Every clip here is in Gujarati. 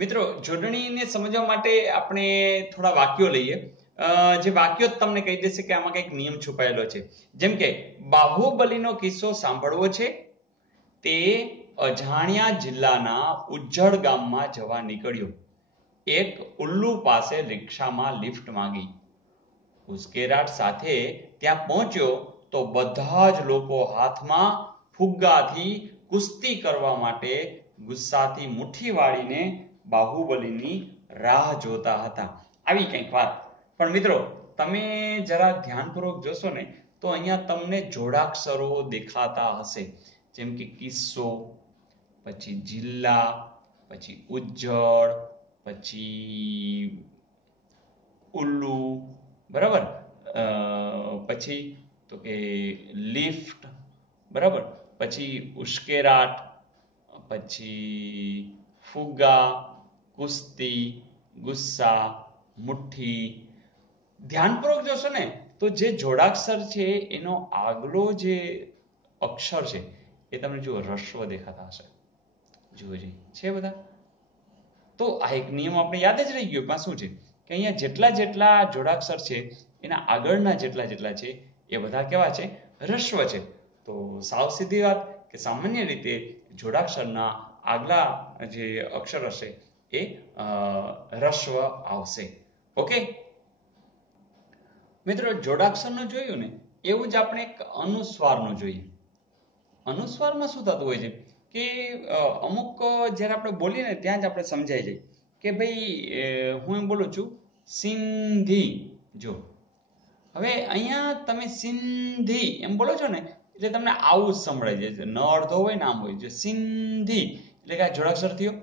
મિત્રો જોડણીને સમજવા માટે આપણે થોડા વાક્યો લઈએ જે વાક્યો તમને કહી દેશે કે આમાં કંઈક નિયમ છુપાયેલો છે. જેમ કે બાહુબલીનો કિસ્સો સાંભળવો છે, તે અજાણ્યા જિલ્લાના ઉજ્જડ ગામમાં જવા નીકળ્યો. એક ઉલ્લુ પાસે રિક્ષામાં લિફ્ટ માંગી. ઉશ્કેરાટ સાથે ત્યાં પહોંચ્યો તો બધા જ લોકો હાથમાં ફુગ્ગાથી કુસ્તી કરવા માટે ગુસ્સાથી મુઠ્ઠી વાળીને બાહુબલીની રાહ જોતા હતા. આવી કંઈક વાત. પણ મિત્રો તમે જરા ધ્યાનપૂર્વક જોશો ને તો અહીંયા તમને જોડાક્ષરો દેખાતા હશે. જેમ કે કિસ્સો, પછી જિલ્લા, પછી ઉજ્જડ, પછી ઉલ્લુ, બરાબર, પછી તો કે લિફ્ટ, બરાબર, પછી ઉશ્કેરાટ, પછી ફુગા, કુસ્તી, ગુસ્સા, મુઠ્ઠી. ધ્યાનપૂર્વક જોશો ને તો જે જોડાક્ષર છે એનો આગલો જે અક્ષર છે એ તમને જુઓ રસ્વ દેખાતા હશે. જુઓ છે બધા. તો આ એક નિયમ આપણે યાદ જ રહી ગયો. એમાં શું છે કે અહીંયા જેટલા જેટલા જોડાક્ષર છે એના આગળના જેટલા છે એ બધા કેવા છે? રસ્વ છે. તો સાવ સીધી વાત કે સામાન્ય રીતે જોડાક્ષરના આગલા જે અક્ષર હશે એ રસ્વ આવશે. ઓકે મિત્રો, જોડાક્ષરનું જોયું ને એવું જ આપણે એક અનુસ્વારનું જોઈએ. અનુસ્વારમાં શું થતું હોય છે કે અમુક જ્યારે આપણે બોલીએ ને ત્યાં જ આપણે સમજાઈ જાય કે ભાઈ હું એમ બોલું છું સિંધી. જો હવે અહીંયા તમે સિંધી એમ બોલો છો ને એટલે તમને આવું જ સંભળાય જાય. ન અડધો હોય ને આમ હોય. જો સિંધી એટલે કે આ જોડાક્ષર થયો.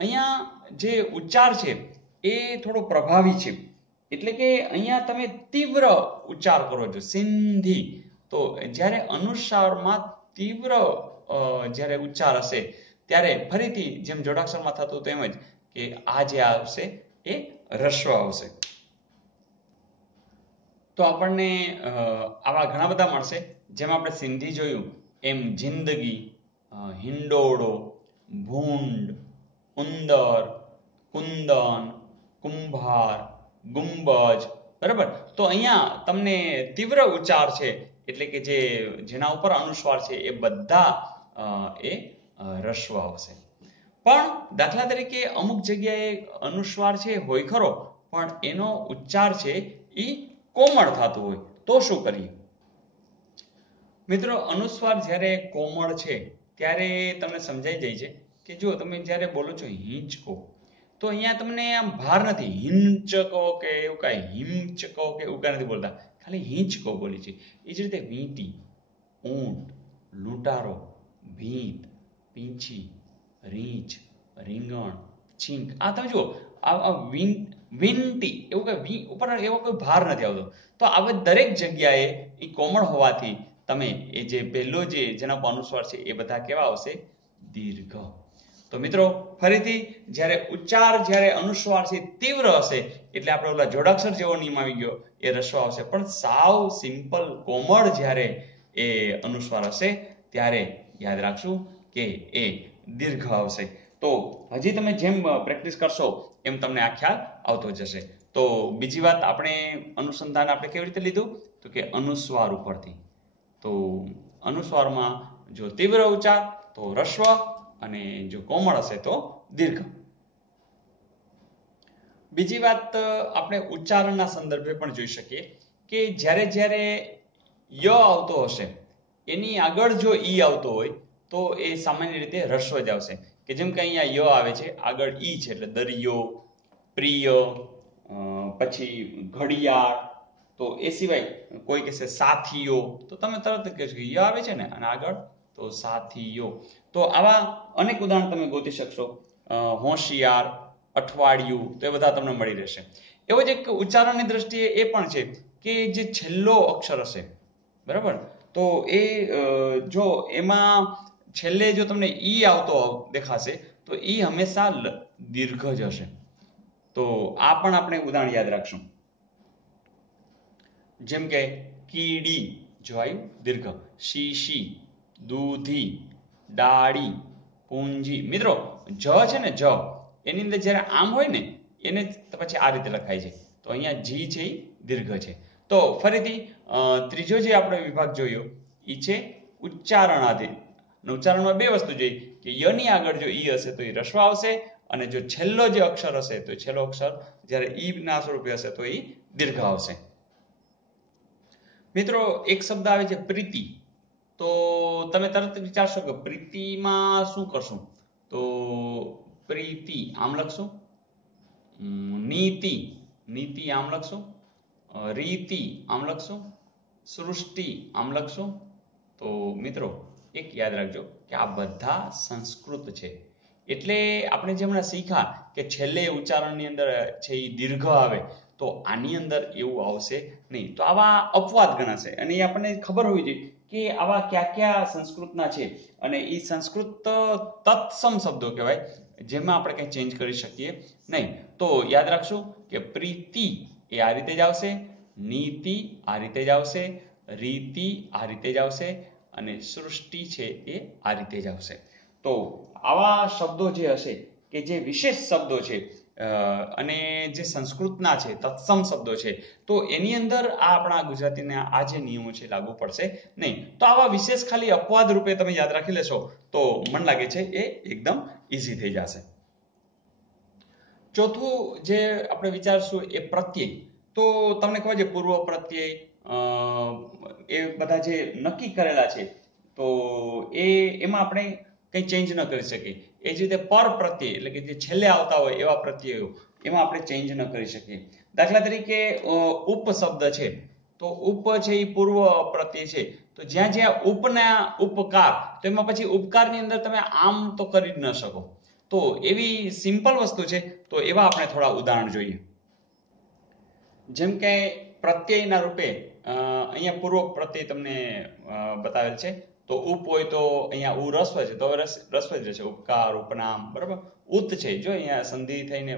અહીંયા જે ઉચ્ચાર છે એ થોડો પ્રભાવી છે. એટલે કે અહીંયા તમે તીવ્ર ઉચ્ચાર કરો છો સિંધી. તો જ્યારે અનુસ્વારમાં તીવ્ર જ્યારે ઉચ્ચાર હશે ત્યારે ફરીથી જેમ જોડાક્ષરમાં થતું તેમ જ કે આ જે આવશે એ રસ્વ આવશે. તો આપણને આવા ઘણા બધા મળશે. જેમ આપણે સિંધી જોયું એમ જિંદગી, હિંડોળો, ભૂંડ, ઉંદર, કુંદન, કુંભાર, ગુંબજ, બરાબર. તો અહીંયા તમને તીવ્ર ઉચ્ચાર છે એટલે કે જેના ઉપર અનુસ્વાર છે એ બધા એ રસ્વ આવશે. પણ દાખલા તરીકે અમુક જગ્યાએ અનુસ્વાર છે હોય ખરો પણ એનો ઉચ્ચાર છે એ કોમળ થતું હોય તો શું કરીએ? મિત્રો અનુસ્વાર જ્યારે કોમળ છે ત્યારે તમને સમજાઈ જાય છે કે જો તમે જ્યારે બોલો છો હિંચકો તો અહીંયા તમને આમ ભાર નથી. હિંચકો કે એવું કાંઈ હિંચકો કે એવું કાંઈ નથી બોલતા. ખાલી હિંચકો બોલી છે. એ જ રીતે વીંટી, ઊંટ, લૂંટારો, ભીંત, પીંછી, રીંછ, રીંગણ, છીંક. આ તમે જુઓ વીંટી એવું કઈ ઉપર એવો કોઈ ભાર નથી આવતો. તો આ દરેક જગ્યાએ એ કોમળ હોવાથી તમે એ જે પહેલો જેના પર અનુસ્વાર છે એ બધા કેવા આવશે? દીર્ઘ. તો મિત્રો ફરીથી જ્યારે ઉચ્ચાર જ્યારે અનુસ્વાર છે તીવ્ર હશે એટલે આપણે ઓલા જોડાક્ષર જેવો નિયમ આવી ગયો એ રસ્વ આવશે. પણ સાવ સિમ્પલ કોમળ જ્યારે એ અનુસ્વાર હશે ત્યારે યાદ રાખશું કે એ દીર્ઘ આવશે. તો હજી તમે જેમ પ્રેક્ટિસ કરશો એમ તમને આ ખ્યાલ આવતો જશે. તો બીજી વાત આપણે અનુસંધાન આપણે કેવી રીતે લીધું તો કે અનુસ્વાર ઉપરથી. તો અનુસ્વારમાં જો તીવ્ર ઉચ્ચાર તો રસ્વ અને જો કોમળ હશે તો દીર્ઘ. બીજી વાત આપણે ઉચ્ચારણના સંદર્ભે પણ જોઈ શકીએ કે જ્યારે જ્યારે ય આવતો હશે એની આગળ જો ઈ આવતો હોય તો એ સામાન્ય રીતે રસ્વ જ આવશે. કે જેમ કે અહીંયા ય આવે છે આગળ ઈ છે એટલે દરિયો, પ્રિય, પછી ઘડિયાળ. તો એ સિવાય કોઈ કહેશે સાથીઓ તો તમે તરત જ કહેશો ય આવે છે ને અને આગળ તો સાથીઓ. તો આવા અનેક ઉદાહરણ તમે ગોતી શકશો. હોશિયાર, અઠવાડિયું તો એ બધા તમને મળી રહેશે. એવો જ એક ઉચ્ચારણની દ્રષ્ટિએ એ પણ છે કે જે છેલ્લો અક્ષર હશે, બરાબર, તો એ જો એમાં છેલ્લે જો તમને ઈ આવતો દેખાશે તો ઈ હંમેશા દીર્ઘ જ હશે. તો આ પણ આપણે ઉદાહરણ યાદ રાખશું. જેમ કે કીડી જો આવ્યું દીર્ઘ, શીશી, દૂધી, ડાળી, પૂંજી. મિત્રો જ છે ને જ એની અંદર જ્યારે આમ હોય ને એને પછી આ રીતે લખાય છે. તો અહીંયા જી છે એ દીર્ઘ છે. તો ફરીથી ત્રીજો જે આપણે વિભાગ જોયો એ છે ઉચ્ચારણાધીન. ઉચ્ચારણમાં બે વસ્તુ જોઈ કે યની આગળ જો ઈ હશે તો એ રસ્વ આવશે, અને જો છેલ્લો જે અક્ષર હશે તો છેલ્લો અક્ષર જ્યારે ઈ ના સ્વરૂપે હશે તો એ દીર્ઘ આવશે. મિત્રો એક શબ્દ આવે છે પ્રીતિ. તો તમે તરત વિચારશો કે પ્રીતિમાં શું કરશું? તો પ્રીતિ આમ લખશું, નીતિ નીતિ આમ લખશું, રીતિ આમ લખશું, સૃષ્ટિ આમ લખશું. તો મિત્રો એક યાદ રાખજો કે આ બધા સંસ્કૃત છે. એટલે આપણે જે હમણાં શીખ્યા કે છેલ્લે ઉચ્ચારણની અંદર છે એ દીર્ઘ આવે, તો આની અંદર એવું આવશે નહીં. તો આવા અપવાદ ગણાશે, અને એ આપણને ખબર હોવી જોઈએ કે આવા કયા કયા સંસ્કૃતના છે, અને એ સંસ્કૃત તત્સમ શબ્દો કહેવાય, જેમાં આપણે કંઈ ચેન્જ કરી શકીએ નહીં. તો યાદ રાખશું કે પ્રીતિ એ આ રીતે જ આવશે, નીતિ આ રીતે જ આવશે, રીતિ આ રીતે જ આવશે, અને સૃષ્ટિ છે એ આ રીતે જ આવશે. તો આવા શબ્દો જે હશે કે જે વિશેષ શબ્દો છે અને જે સંસ્કૃતના છે, તત્સમ શબ્દો છે, તો એની અંદર આ આપણા ગુજરાતીના આ જે નિયમો છે લાગુ પડશે નહીં. તો આવા વિશેષ ખાલી અપવાદ રૂપે તમે યાદ રાખી લેશો તો મને લાગે છે એ એકદમ ઈઝી થઈ જશે. ચોથું જે આપણે વિચારશું એ પ્રત્યય. તો તમને ખબર છે પૂર્વ પ્રત્યય એ બધા જે નક્કી કરેલા છે, તો એમાં આપણે કંઈ ચેન્જ ન કરી શકીએ. એ જ રીતે પર પ્રત્યય એટલે કે જે છેલ્લે આવતા હોય એવા પ્રત્યયો, એમાં આપણે ચેન્જ ન કરી શકીએ. દાખલા તરીકે ઉપ શબ્દ છે, તો ઉપ છે એ પૂર્વ પ્રત્યય છે, તો જ્યાં જ્યાં ઉપના ઉપકાર, તો એમાં પછી ઉપકારની અંદર તમે આમ તો કરી જ ન શકો. તો એવી સિમ્પલ વસ્તુ છે, તો એવા આપણે થોડા ઉદાહરણ જોઈએ. જેમ કે પ્રત્યયના રૂપે અહીંયા પૂર્વ પ્રત્યય તમને બતાવેલ છે. તો ઉપ હોય તો અહીંયા ઉ રસ્વ છે, તો રસ્વ જ રહેશે, ઉપકાર, ઉપનામ, બરાબર. ઉત છે, જો અહીંયા સંધિ થઈને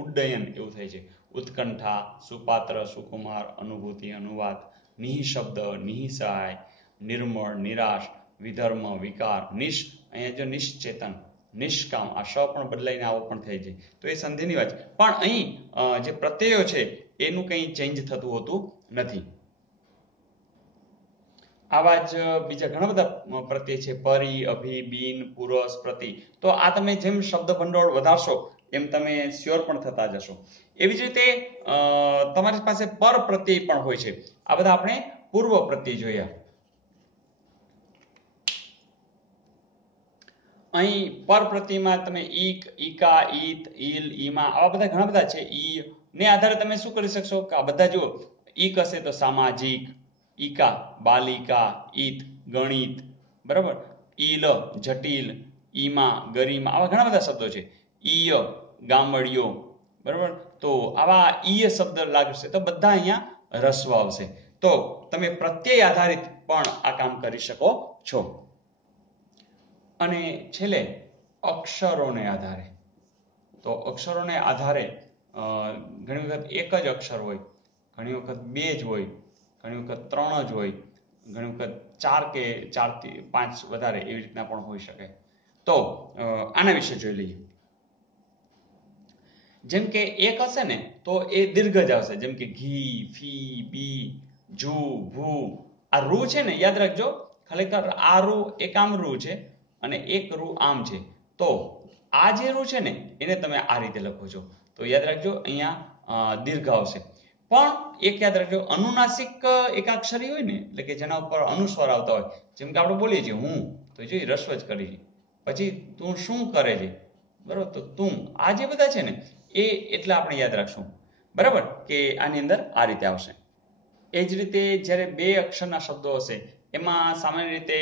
ઉડ્ડયન એવું થાય છે. ઉત્કંઠા, સુપાત્ર, સુકુમાર, અનુભૂતિ, અનુવાદ, નિઃશબ્દ, નિઃસહાય, નિર્મળ, નિરાશ, વિધર્મ, વિકાર, અહીંયા જો નિશ્ચેતન, નિષ્કામ, આ શ પણ બદલાઈને આવો પણ થઈ જાય. તો એ સંધિની વાત છે. પણ અહીં જે પ્રત્યયો છે એનું કંઈ ચેન્જ થતું હોતું નથી. આવા જ બીજા ઘણા બધા પ્રત્યય છે, પરી, અભિ, બિન, પુરસ, પ્રતિ. તો આ તમે જેમ શબ્દ ભંડોળ વધારશો એમ તમે શ્યોર પણ થતા જશો. એવી જ રીતે તમારી પાસે પર પ્રત્યય પણ હોય છે. આ બધા આપણે પૂર્વ પ્રત્યય જોયા. અહીં પર પ્રત્યયમાં તમે ઈક, ઈકા, ઈત, ઈલ, ઈમા, આવા બધા ઘણા બધા છે. ઈ ને આધારે તમે શું કરી શકશો કે આ બધા જુઓ, ઈક હશે તો સામાજિક, ઈકા બાલિકા, ઈત ગણિત, બરાબર, ઈલ જટિલ, ઈમા ગરિમા, આવા ઘણા બધા શબ્દો છે. ઈય ગામડિયો, બરાબર. તો આવા ઈય શબ્દ લાગશે તો બધા અહીંયા રસ્વ આવશે. તો તમે પ્રત્યય આધારિત પણ આ કામ કરી શકો છો. અને છેલ્લે અક્ષરોને આધારે. તો અક્ષરોને આધારે ઘણી વખત એક જ અક્ષર હોય, ઘણી વખત બે જ હોય, ઘણી વખત ત્રણ જ હોય, ઘણી વખત ચાર કે 4 થી 5 વધારે એવી રીતના પણ હોઈ શકે. તો આના વિશે જોઈ લઈએ. જેમ કે એક હશે ને તો એ દીર્ઘ જ આવશે. જેમ કે ઘી, ફી, બી, જુ, ભૂ. આ રૂ છે ને, યાદ રાખજો, ખરેખર આ રૂ એક આમ રૂ છે અને એક રૂ આમ છે. તો આ જે રૂ છે ને એને તમે આ રીતે લખો છો, તો યાદ રાખજો અહીંયા દીર્ઘ આવશે. પણ એક યાદ રાખજો, અનુનાસિક એકાક્ષરી હોય ને, એટલે કે જેના ઉપર અનુસ્વાર આવતા હોય, જેમ કે આપણે બોલીએ છીએ હું, તો જો રસ્વ જ કરી છે. પછી તું શું કરે છે, બરાબર, તો તું, આ જે બધા છે ને એ એટલે આપણે યાદ રાખશું, બરાબર, કે આની અંદર આ રીતે આવશે. એ જ રીતે જ્યારે બે અક્ષરના શબ્દો હશે એમાં સામાન્ય રીતે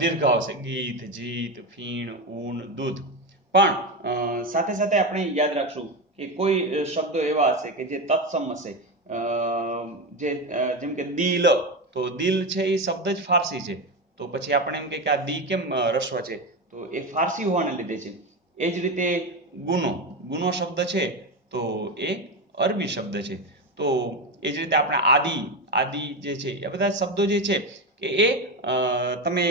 દીર્ઘ આવશે. ગીત, જીત, ફીણ, ઊન, દૂધ. પણ સાથે સાથે આપણે યાદ રાખશું કે કોઈ શબ્દો એવા હશે કે જે તત્સમ હશે, જેમ કે દિલ. તો દિલ છે એ શબ્દ જ ફારસી છે, તો પછી આપણે એમ કે આ દી કેમ રસ્વ છે, તો એ ફારસી હોવાને લીધે છે. એ જ રીતે ગુનો શબ્દ છે તો એ અરબી શબ્દ છે. તો એ જ રીતે આપણે આદિ જે છે, એ બધા શબ્દો જે છે કે એ તમે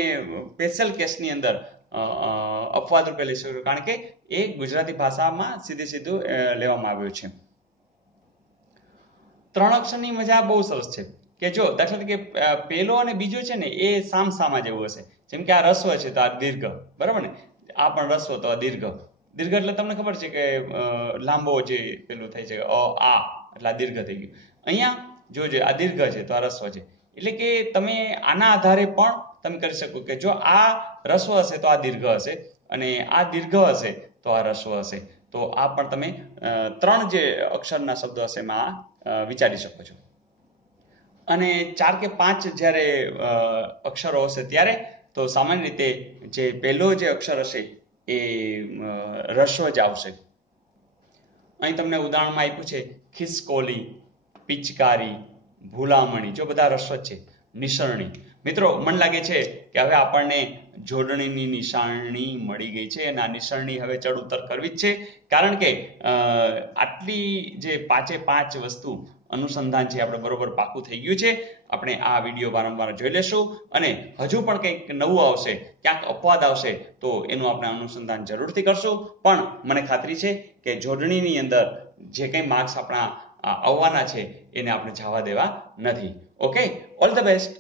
સ્પેશિયલ કેસની અંદર અપવાદ રૂપે લઈ શકો, કારણ કે એ ગુજરાતી ભાષામાં સીધું લેવામાં આવ્યું છે. 3 અક્ષરની મજા બહુ સરસ છે કે જો દાખલા તરીકે પહેલો અને બીજો છે ને એ સામસામા જેવું હશે. જેમ કે આ રસ્વ છે તો આ દીર્ઘ, બરાબર ને, આ પણ રસ્વ તો આ દીર્ઘ. દીર્ઘ એટલે તમને ખબર છે કે લાંબો જે પેલું થાય છે આ એટલે આ દીર્ઘ થઈ ગયું. અહીંયા જોજો આ દીર્ઘ છે તો આ રસ્વ છે, એટલે કે તમે આના આધારે પણ તમે કરી શકો કે જો આ રસ્વ હશે તો આ દીર્ઘ હશે, અને આ દીર્ઘ હશે તો આ રસ્વ હશે. તો આ પણ તમે 3 જે અક્ષરના શબ્દો હશે એમાં વિચારી શકો છો. અને 4 કે 5 જ્યારે અક્ષરો હશે ત્યારે તો સામાન્ય રીતે જે પહેલો જે અક્ષર હશે એ રસ્વ જ આવશે. અહીં તમને ઉદાહરણમાં આપ્યું છે ખિસકોલી, પિચકારી, ભૂલામણી, જો બધા રસ્વ જ છે. નિસરણી. મિત્રો મને લાગે છે કે હવે આપણને જોડણીની નિશાની મળી ગઈ છે, અને આ નિસરણી હવે ચડ ઉતર કરવી જ છે, કારણ કે આટલી જે 5 વસ્તુ અનુસંધાન છે આપણે બરોબર પાકું થઈ ગયું છે. આપણે આ વિડીયો વારંવાર જોઈ લેશું, અને હજુ પણ કંઈક નવું આવશે, ક્યાંક અપવાદ આવશે તો એનું આપણે અનુસંધાન જરૂરથી કરશું. પણ મને ખાતરી છે કે જોડણીની અંદર જે કંઈ માર્ક્સ આપણા આવવાના છે એને આપણે જવા દેવા નથી. Okay, all the best.